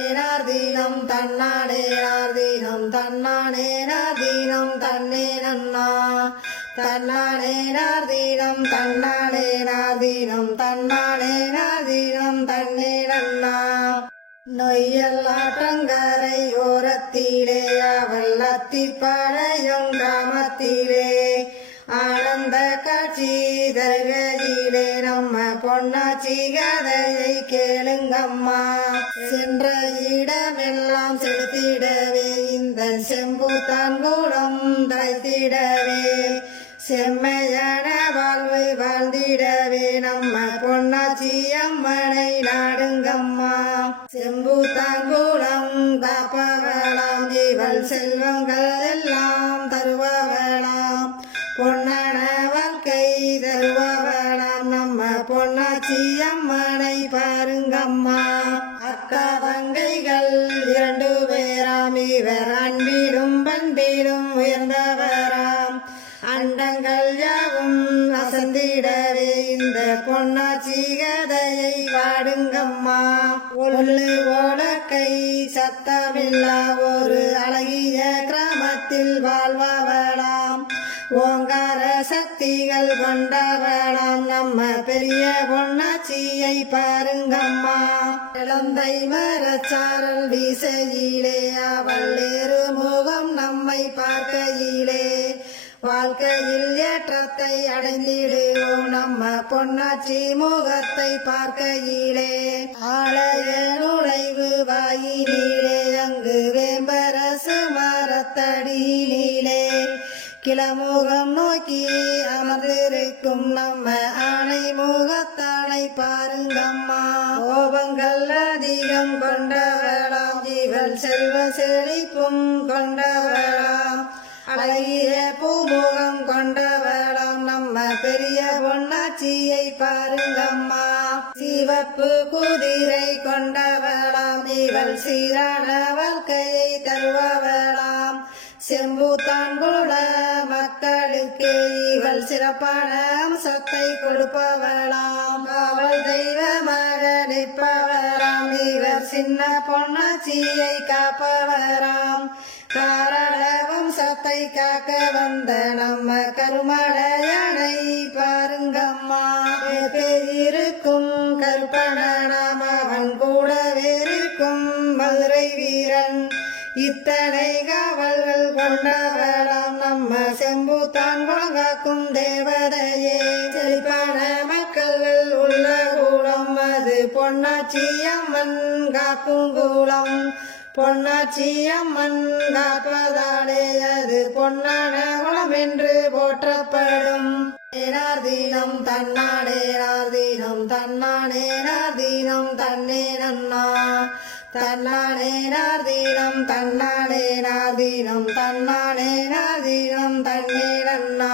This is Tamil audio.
ஏனார்தீனம் தன்னானே நார்தீனம் தன்னானே நார்தீனம் தன்னே நன்னா தன்னானே நார்தீனம் தன்னானே நார்தீனம் தன்னானே நார்தீனம் தன்னே நன்னா நொய்யல்லாற்றங்கரை ஓரத்திலே அவல்லத்திப்படையும் கிராமத்திலே ஆனந்த காட்சி தருகையிலே நம்ம பொன்னாச்சி கதையை கேளுங்கம்மா. சென்ற இடமெல்லாம் செலுத்திடவே இந்த செம்புத்தான் கூடம் தைத்திடவே செம்மையான வாழ்வை வாழ்ந்திடவே நம்ம பொன்னாச்சி அம்மனை நாடுங்கம்மா. செம்புத்தான் கூடம் காப்பவளாம் இவள் செல்வங்கள் எல்லாம் தருபவளாம் பொன்னான வாழ்க்கை தருபவளாம் நம்ம பொன்னாச்சி அம்மனை பாருங்கம்மா. அக்கா தங்கைகள் 2 பேராம் இவர் அன்பிலும் பண்பிலும் உயர்ந்தவராம் அண்டங்கள் யாவும் அசந்திடவே இந்த பொன்னாச்சி கதையை பாடுங்கம்மா. ஒல்லு ஓலக்கை சத்தமில்லா ஒரு அழகிய கிராமத்தில் வாழ்பவளாம் ஓங்கார சக்திகள் கொண்டவளாம் நம்ம பெரிய பொன்னாச்சியை பாருங்கம்மா. இளந்தை மரச்சாரல் வீசையிலே அவள் ஏறு முகம் நம்மை பார்க்கையிலே வாழ்க்கையில் ஏற்றத்தை அடைந்திடுவோம் நம்ம பொன்னாச்சி முகத்தை பார்க்கையிலே. ஆலய நுழைவு வாயிலே அங்கு வேம்பரசு மரத்தடியிலே கிளமுகம் நோக்கி அமர்ந்திருக்கும் நம்ம ஆணை முகத்தானை பாருங்கம்மா. கோபங்கள் அதிகம் கொண்டவளாம் இவள் செல்வ செழிப்பும் கொண்டவளாம் அழகிய பூமுகம் கொண்டவளாம் நம்ம பெரிய பொன்னாச்சியை பாருங்கம்மா. சிவப்பு குதிரை கொண்டவளாம் இவள் சீரான வாழ்க்கையை தருபவளாம் செம்புத்தான் கூட மக்களுக்கு இவள் சிறப்பான அம்சத்தை கொடுப்பவளாம். அவள் தெய்வமாக நிற்பவராம் இவர் சின்ன பொன்னாச்சியை காப்பவராம் காரண வம்சத்தை காக்க வந்த நம்ம கருமலையானை பாருங்கம்மா. இருக்கும் கருப்பனாம் அவன் கூடவே இருக்கும் மதுரை வீரன் இத்தனை காவல்கள் கொண்டவளாம் நம்ம செம்புத்தான் குளங்காக்கும் தேவதையே. செழிப்பான மக்கள்கள் உள்ள கூடம் அது பொன்னாச்சி அம்மன் காக்கும் கூடம் பொன்னாச்சி அம்மன் காப்பதாலே அது பொன்னான குளம் என்று போற்றப்படும். நார்தீனம் தன்னானே நார்தீனம் தன்னானே நார்தீனம் தன்னே நன்னா தன்னானே நார்தீனம் தன்னானே நார்தீனம் தன்னானே நார்தீனம் தன்னே நன்னா.